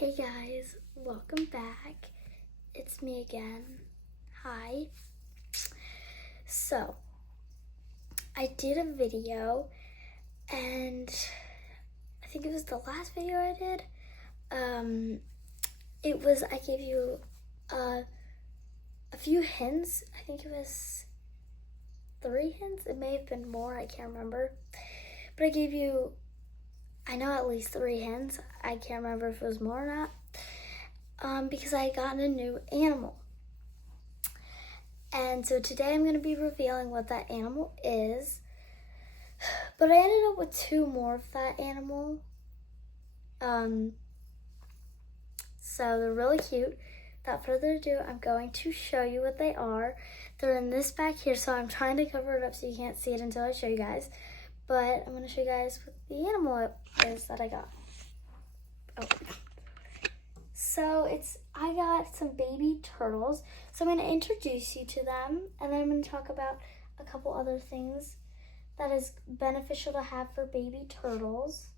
Hey guys, welcome back. It's me again. Hi. So, I did a video and I think it was the last video I did. I gave you a few hints. I think it was 3 hints. It may have been more, I can't remember. But I know at least 3 hints. I can't remember if it was more or not. Because I had gotten a new animal. And so today I'm going to be revealing what that animal is. But I ended up with 2 more of that animal. So they're really cute. Without further ado, I'm going to show you what they are. They're in this back here, so I'm trying to cover it up so you can't see it until I show you guys. But I'm going to show you guys what the animal is that I got. Oh. So I got some baby turtles. So I'm going to introduce you to them, and then I'm going to talk about a couple other things that is beneficial to have for baby turtles.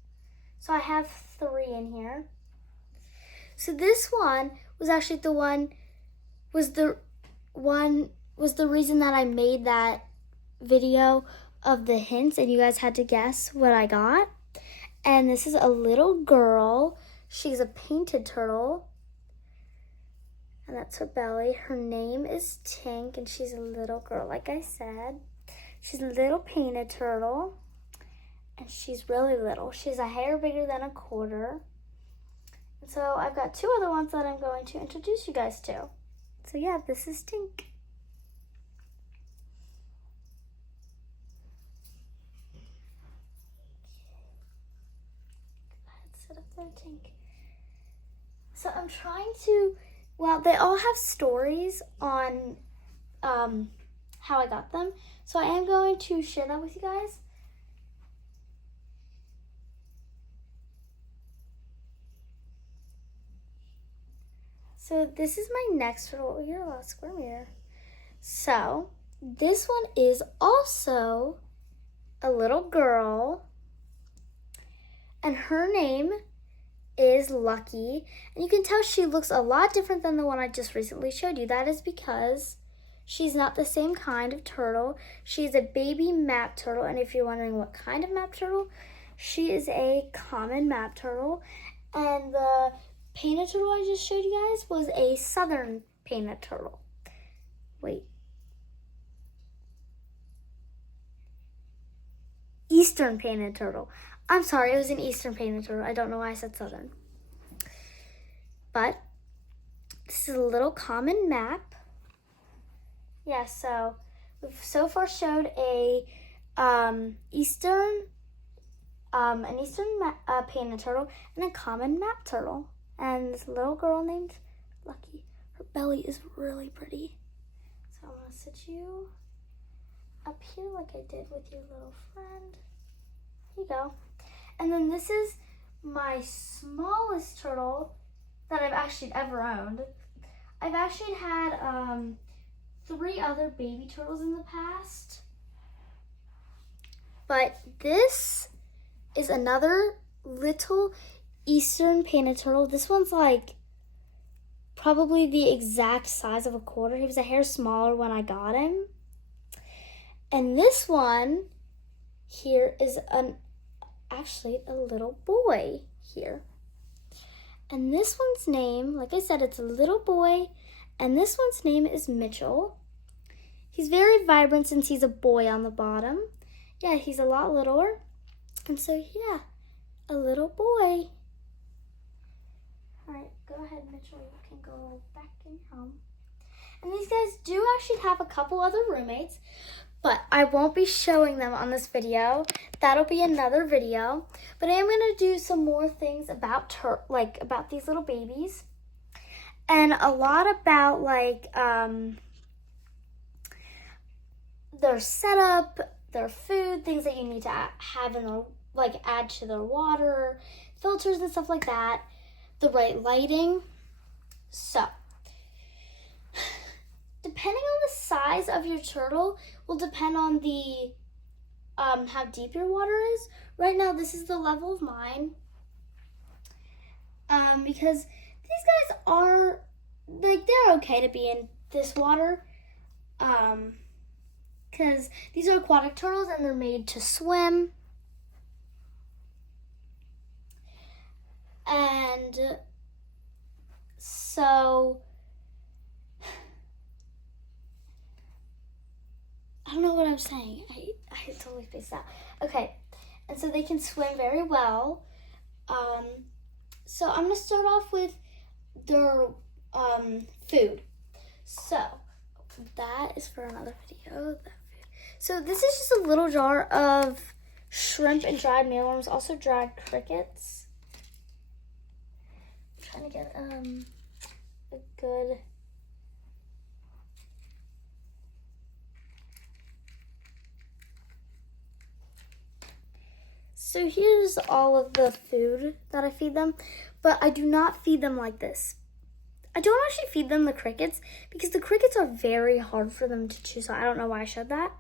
So I have 3 in here. So this one was actually was the reason that I made that video of the hints, and you guys had to guess what I got. And this is a little girl. She's a painted turtle. And that's her belly. Her name is Tink, and she's a little girl, like I said. She's a little painted turtle, and she's really little. She's a hair bigger than a quarter. And so I've got 2 other ones that I'm going to introduce you guys to. So yeah, this is Tink. Sit up there, Tink. So I'm trying to, they all have stories on how I got them. So I am going to share that with you guys. So this is my next turtle. Oh, you're a square mirror. So this one is also a little girl, and her name is Lucky. And you can tell she looks a lot different than the one I just recently showed you. That is because she's not the same kind of turtle. She's a baby map turtle, and if you're wondering what kind of map turtle, she is a common map turtle. And the painted turtle I just showed you guys was a southern painted turtle. Eastern painted turtle. I'm sorry, it was an eastern painted turtle. I don't know why I said southern. But this is a little common map. Yeah, so we've so far showed an eastern painted turtle and a common map turtle. And this little girl named Lucky. Her belly is really pretty. So I'm gonna sit you up here like I did with your little friend. Here you go. And then this is my smallest turtle that I've actually ever owned. I've actually had 3 other baby turtles in the past. But this is another little eastern painted turtle. This one's like probably the exact size of a quarter. He was a hair smaller when I got him. And this one here is actually a little boy here. And this one's name, like I said, it's a little boy, and this one's name is Mitchell. He's very vibrant since he's a boy on the bottom. Yeah, he's a lot littler. And so, yeah, a little boy. All right, go ahead, Mitchell. You can go back in your home. And these guys do actually have a couple other roommates, but I won't be showing them on this video. That'll be another video. But I am going to do some more things about about these little babies. And a lot about their setup, their food, things that you need to have in their, add to their water, filters and stuff like that, the right lighting. So, depending on the size of your turtle will depend on the how deep your water is. Right now, this is the level of mine. because these guys are, like, they're okay to be in this water. Because these are aquatic turtles and they're made to swim. And so, I don't know what I'm saying. I totally spaced out. Okay, and so they can swim very well. So I'm going to start off with their food. So that is for another video. So this is just a little jar of shrimp and dried mealworms, also dried crickets. I'm trying to get a good... So here's all of the food that I feed them, but I do not feed them like this. I don't actually feed them the crickets because the crickets are very hard for them to chew, so I don't know why I said that.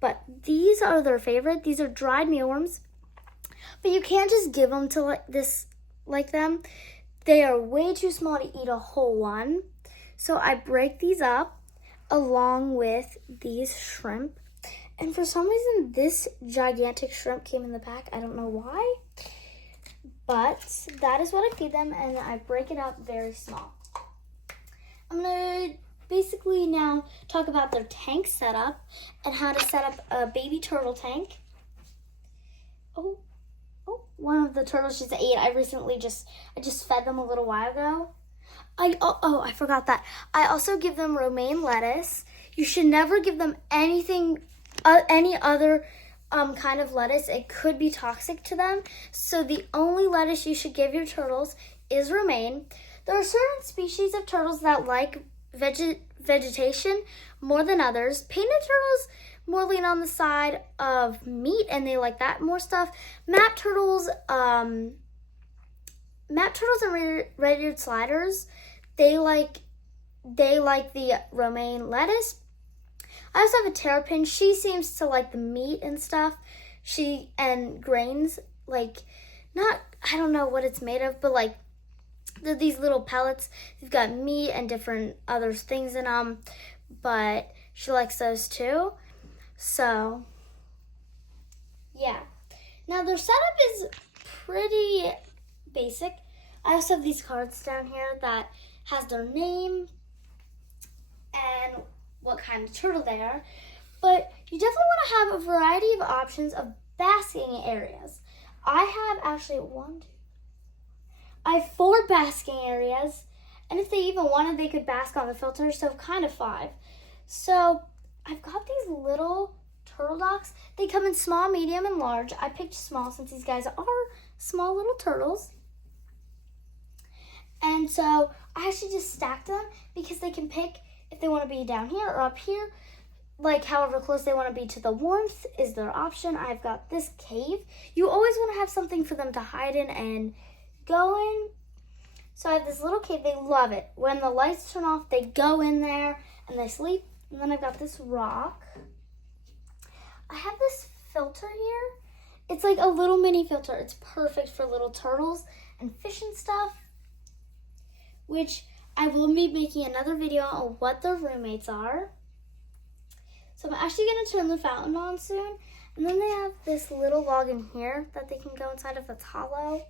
But these are their favorite. These are dried mealworms, but you can't just give them to like them. They are way too small to eat a whole one. So I break these up along with these shrimp. And for some reason, this gigantic shrimp came in the pack. I don't know why. But that is what I feed them, and I break it up very small. I'm going to basically now talk about their tank setup and how to set up a baby turtle tank. Oh, one of the turtles just ate. I just fed them a little while ago. I forgot that. I also give them romaine lettuce. You should never give them anything, any other kind of lettuce. It could be toxic to them. So the only lettuce you should give your turtles is romaine. There are certain species of turtles that like vegetation more than others. Painted turtles more lean on the side of meat, and they like that more stuff. Map turtles and red-eared sliders, they like the romaine lettuce. I also have a terrapin. She seems to like the meat and stuff. And grains, like, I don't know what it's made of, but like these little pellets. They've got meat and different other things in them, but she likes those too. So, yeah. Now their setup is pretty basic. I also have these cards down here that has their name and what kind of turtle they are. But you definitely want to have a variety of options of basking areas. I have I have 4 basking areas, and if they even wanted, they could bask on the filter, so kind of 5. So I've got these little turtle docks. They come in small, medium, and large. I picked small since these guys are small little turtles. And so I actually just stacked them because they can pick if they want to be down here or up here. Like, however close they want to be to the warmth is their option. I've got this cave. You always want to have something for them to hide in and go in. So I have this little cave. They love it. When the lights turn off, they go in there and they sleep. And then I've got this rock. I have this filter here. It's like a little mini filter. It's perfect for little turtles and fish and stuff, which I will be making another video on what their roommates are. So I'm actually going to turn the fountain on soon. And then they have this little log in here that they can go inside if it's hollow.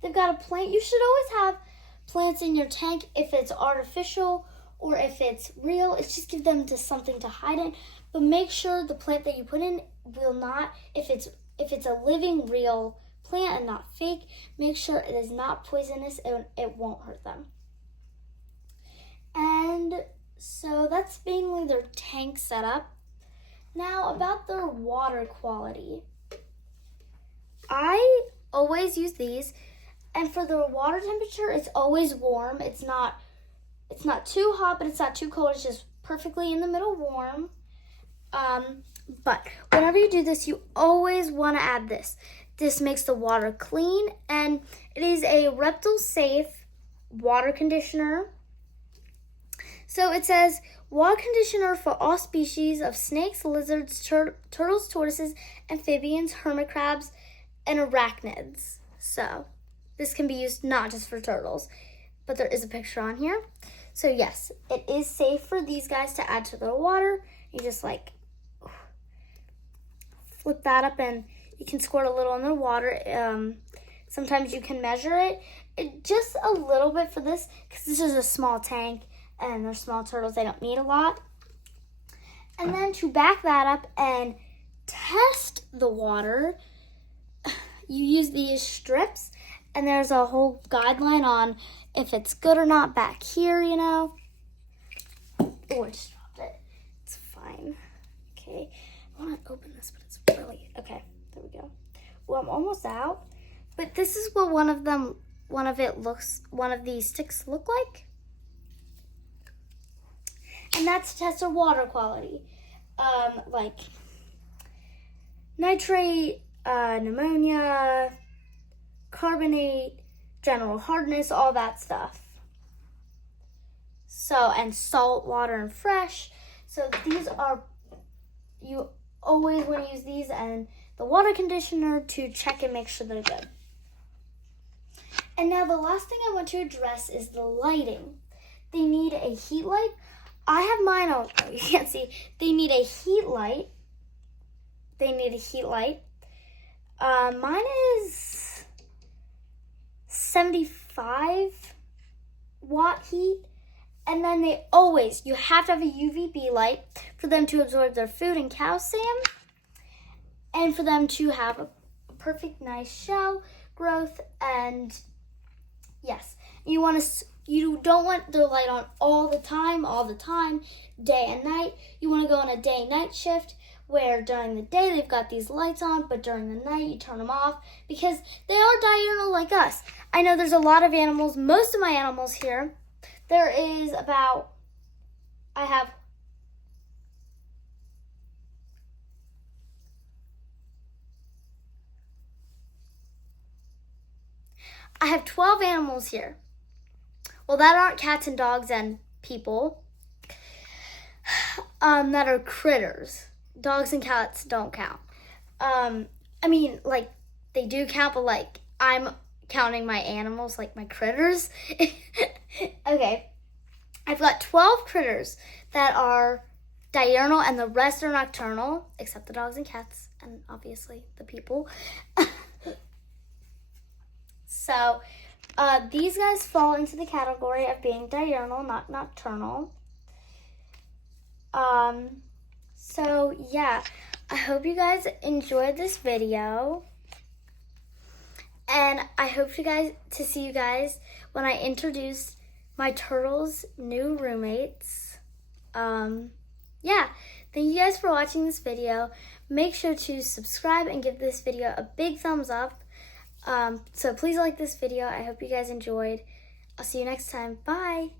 They've got a plant. You should always have plants in your tank if it's artificial or if it's real. It's just give them just something to hide in. But make sure the plant that you put in will not, if it's a living, real plant and not fake, make sure it is not poisonous and it won't hurt them. And so that's mainly their tank setup. Now about their water quality. I always use these, and for the water temperature, it's always warm. It's not too hot, but it's not too cold. It's just perfectly in the middle warm. But whenever you do this, you always want to add this. This makes the water clean, and it is a reptile safe water conditioner. So it says water conditioner for all species of snakes, lizards, turtles, tortoises, amphibians, hermit crabs, and arachnids. So this can be used not just for turtles, but there is a picture on here. So yes, it is safe for these guys to add to their water. You just like flip that up and you can squirt a little in the water. Sometimes you can measure it. Just a little bit for this, because this is a small tank and they're small turtles. They don't need a lot. And then to back that up and test the water, you use these strips, and there's a whole guideline on if it's good or not back here, you know. Oh, I just dropped it. It's fine. Okay. I want to open this, but it's really... Okay, there we go. Well, I'm almost out. But this is what one of these sticks look like. And that's to test their water quality. Like nitrate, pneumonia, carbonate, general hardness, all that stuff. So, and salt, water, and fresh. So these are, you always want to use these and the water conditioner to check and make sure they're good. And now the last thing I want to address is the lighting. They need a heat light. I have mine on, oh, you can't see. They need a heat light. Mine is 75 watt heat. And then you have to have a UVB light for them to absorb their food and calcium. And for them to have a perfect nice shell growth. And yes, you don't want the light on all the time, day and night. You want to go on a day-night shift where during the day they've got these lights on, but during the night you turn them off because they are diurnal like us. I know there's a lot of animals. Most of my animals here, there is about, I have 12 animals here. Well, that aren't cats and dogs and people. That are critters. Dogs and cats don't count. I mean, like, they do count, but, like, I'm counting my animals, like my critters. Okay. I've got 12 critters that are diurnal and the rest are nocturnal, except the dogs and cats and obviously the people. So, these guys fall into the category of being diurnal, not nocturnal. So yeah, I hope you guys enjoyed this video. And I hope to see you guys when I introduce my turtles' new roommates. Yeah, thank you guys for watching this video. Make sure to subscribe and give this video a big thumbs up. So please like this video. I hope you guys enjoyed. I'll see you next time. Bye.